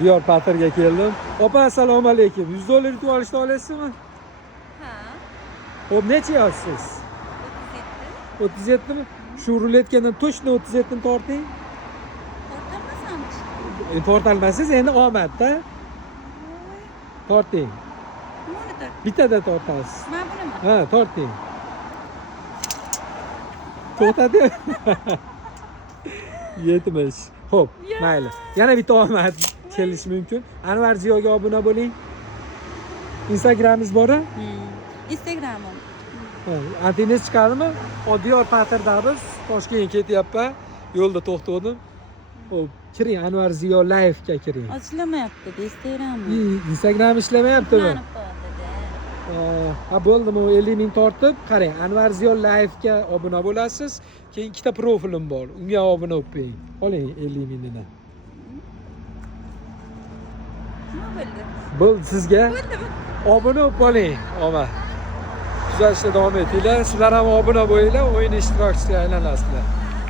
Diyorpatrga keldim. Opa, assalomu alaykum. $100 yutib olishni olasizmi? Ha. Xo'p, necha yoshsiz? 37. 37 mi? Shu ruletkadan точно 37 ni torting. Tortolmasamchi. Tortalmasiz, endi omadda. Torting. Nimani tort? Bittada tortasiz. Mana bunimi? Ha, torting. To'xtadi. 70. Xo'p, Ya. mayli. Yana bitta omad kelishi mumkin. Anvar Ziyoga obuna bo'ling. Instagramingiz bor-a? Instagramim. Antenangiz chiqadimi? Diyorpatrda biz Toshkentga ketyapman. Yo'lda to'xtadim. Xo'p, kiring Anvar Ziyo live ga kiring. Ishlamayapti Instagramim. Instagram ishlamayaptimi? Ulanib qoldi-da. Ha, bo'ldimi? 50 ming tortib, qarang, Anvar Ziyo live ga obuna bo'lasiz. Keyin ikkita profilim bor. Unga obuna bo'lib qo'ying. Oling 50 mingni. Nima bo'ldi? Bo'ldi sizga. Bo'ldimi? Obuna bo'lib qoling. Omad. Kuzatishda davom etinglar. Sizlar ham obuna bo'linglar, o'yin ishtirokchisiga aylanasizlar.